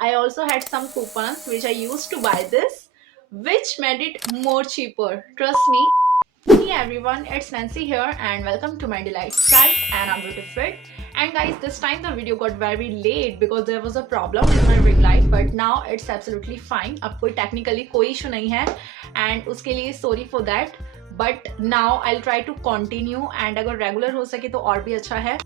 I also had some coupons which I used to buy this, which made it more cheaper. Trust me. Hey everyone, it's Nancy here and welcome to my delight site and Nrbeautyfit. And guys, this time the video got very late because there was a problem with my ring light, but now it's absolutely fine. अब कोई technically कोई issue नहीं है and उसके लिए sorry for that. But now I'll try to continue and अगर regular हो सके तो और भी अच्छा है.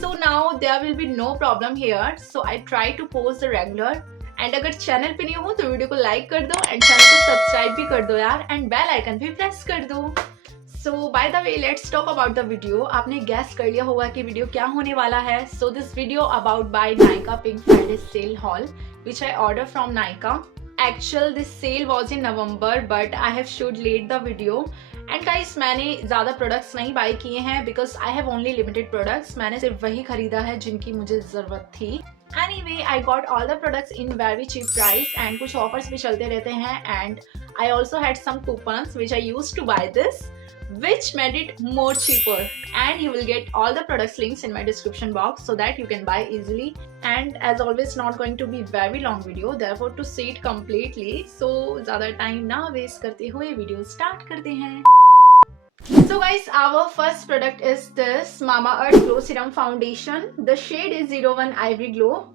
So now there will be no problem here. So I try to post the regular. And अगर चैनल पे नहीं हो तो वीडियो को लाइक कर दो एंड चैनल को सब्सक्राइब भी कर दो यार एंड बेल आइकन भी प्रेस कर दो. So by the way let's talk about the video. आपने गैस कर लिया होगा कि वीडियो क्या होने वाला है. So this video about by Nykaa pink Friday sale haul which I order from Nykaa. Actual this sale was in November but I have shoot late the video. And guys मैंने ज़्यादा प्रोडक्ट्स नहीं बाय किए हैं because I have only limited products. मैंने सिर्फ वही खरीदा है जिनकी मुझे ज़रूरत थी. Anyway, I got all the products in very cheap price and कुछ offers भी चलते रहते हैं and I also had some coupons which I used to buy this which made it more cheaper and you will get all the products links in my description box so that you can buy easily. And as always not going to be very long video therefore to see it completely so ज़्यादा time ना waste करते हुए video start करते हैं. So guys, our first product is this Mamaearth Glow Serum Foundation. The shade is 01 Ivory Glow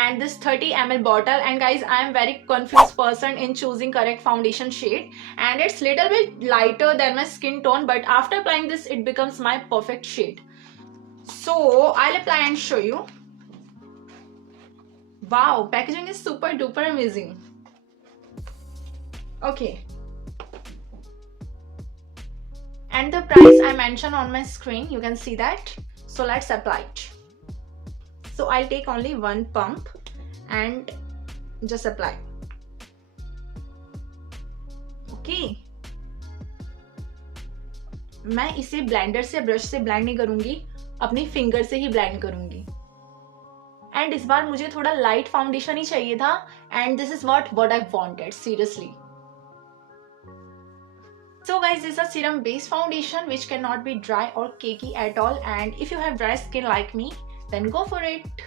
and this 30 ml bottle. And guys, I am very confused person in choosing correct foundation shade and it's little bit lighter than my skin tone, but after applying this it becomes my perfect shade. So I'll apply and show you. Wow, packaging is super duper amazing. Okay. And the price I mentioned on my screen, you can see that. So let's apply it. So I'll take only one pump and just apply. Okay. मैं इसे blender से brush से blend नहीं करूंगी, अपनी finger से ही blend करूंगी. And इस बार मुझे थोड़ा लाइट फाउंडेशन ही चाहिए था and this is what I wanted seriously. So guys, this is a serum based foundation which cannot be dry or cakey at all, and if you have dry skin like me then go for it.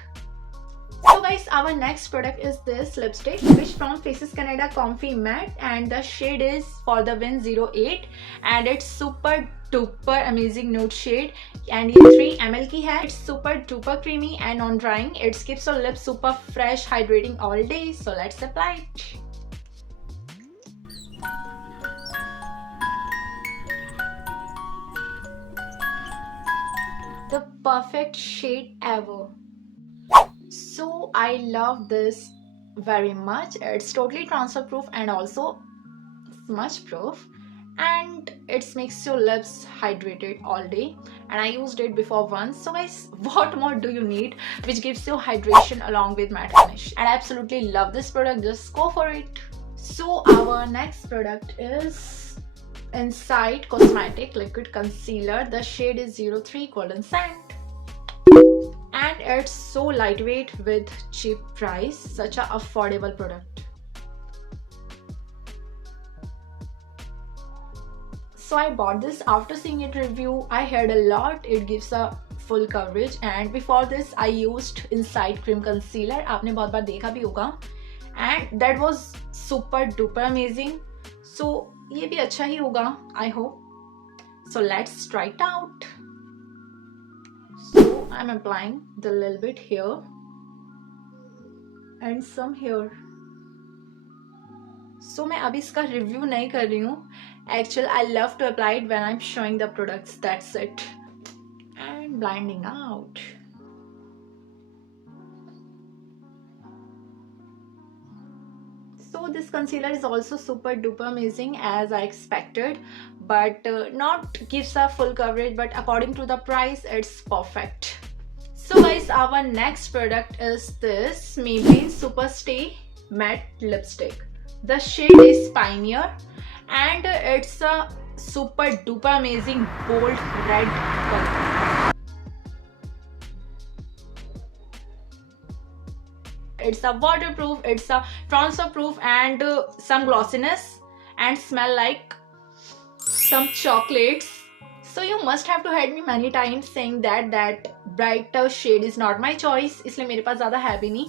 So guys, our next product is this lipstick which from Faces Canada Comfy Matte and the shade is For the Win 08 and it's super duper amazing nude shade and ये 3 ml की है. It's super duper creamy and on drying it keeps your lips super fresh hydrating all day. So let's apply it. The perfect shade ever. So I love this very much. It's totally transfer proof and also smudge proof and it makes your lips hydrated all day and I used it before once. So guys, what more do you need which gives you hydration along with matte finish, and I absolutely love this product. Just go for it. So our next product is Inside Cosmatics Liquid Concealer. The shade is 03 Golden Sand and it's so lightweight with cheap price. Such a affordable product. So I bought this after seeing it review. I heard a lot it gives a full coverage and before this I used Inside Cream Concealer. आपने बहुत बार देखा भी होगा and that was super duper amazing. So ये भी अच्छा ही होगा I hope. So let's try it out. So I'm applying the little bit here and some here. So मैं अभी इसका रिव्यू नहीं कर रही हूँ. Actually I love to apply it when I'm showing the products. That's it. And blending out. So this concealer is also super duper amazing as I expected, but not gives a full coverage, but according to the price it's perfect. So guys, our next product is this Maybelline Super Stay Matte Lipstick. The shade is Pioneer and it's a super duper amazing bold red color. It's a waterproof, it's a transfer proof and some glossiness and smell like some chocolates. So you must have to heard me many times saying that brighter shade is not my choice, इसलिए मेरे पास ज़्यादा है भी नहीं.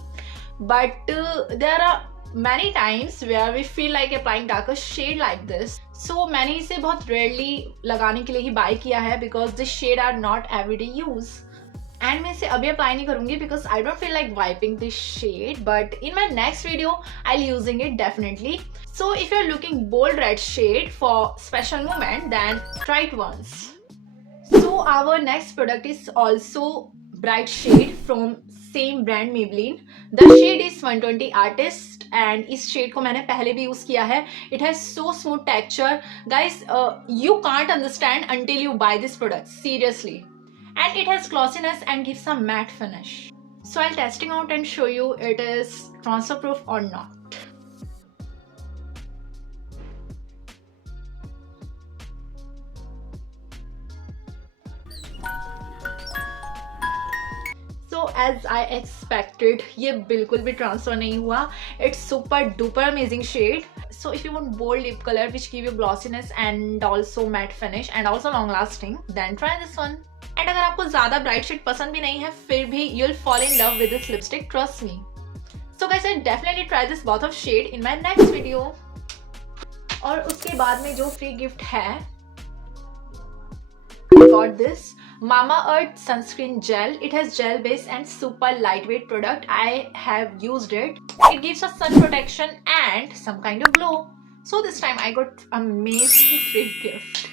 but there are many times where we feel like applying darker shade like this. So मैंने इसे बहुत rarely लगाने के लिए ही buy किया है because this shade are not everyday use. And मैं इसे अभी अप्लाई नहीं करूंगी because I don't feel like wiping this shade, but in my next video I'll using it definitely. So if you're looking bold red shade for special moment, then try it once. So our next product is also bright shade from same brand Maybelline. The shade is 120 Artist and इस shade को मैंने पहले भी use किया है. It has so smooth texture. Guys, you can't understand until you buy this product. Seriously. And it has glossiness and gives a matte finish. So I'll testing out and show you it is transfer proof or not. So as I expected, ये बिल्कुल भी transfer नहीं हुआ. It's super duper amazing shade. So if you want bold lip color which give you glossiness and also matte finish and also long lasting, then try this one. And अगर आपको ज़्यादा bright shade पसंद भी नहीं है, फिर भी you'll fall in love with this lipstick, trust me. So guys, I definitely try this both of shade in my next video. और उसके बाद में जो free gift है, I got this Mamaearth Sunscreen Gel. It has gel base and super lightweight product. I have used it. It gives us sun protection and some kind of glow. So this time I got amazing free gift.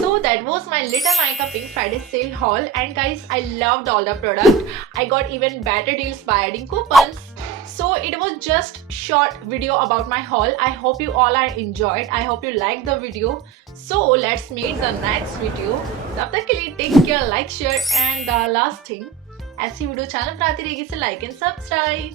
So that was my little Nykaa Pink Friday sale haul, and guys, I loved all the product. I got even better deals by adding coupons. So it was just short video about my haul. I hope you all are enjoyed. I hope you liked the video. So let's meet the next video. तब तक के लिए take care, like, share, and the last thing, ऐसी video channel पर आती रहेगी, so like and subscribe.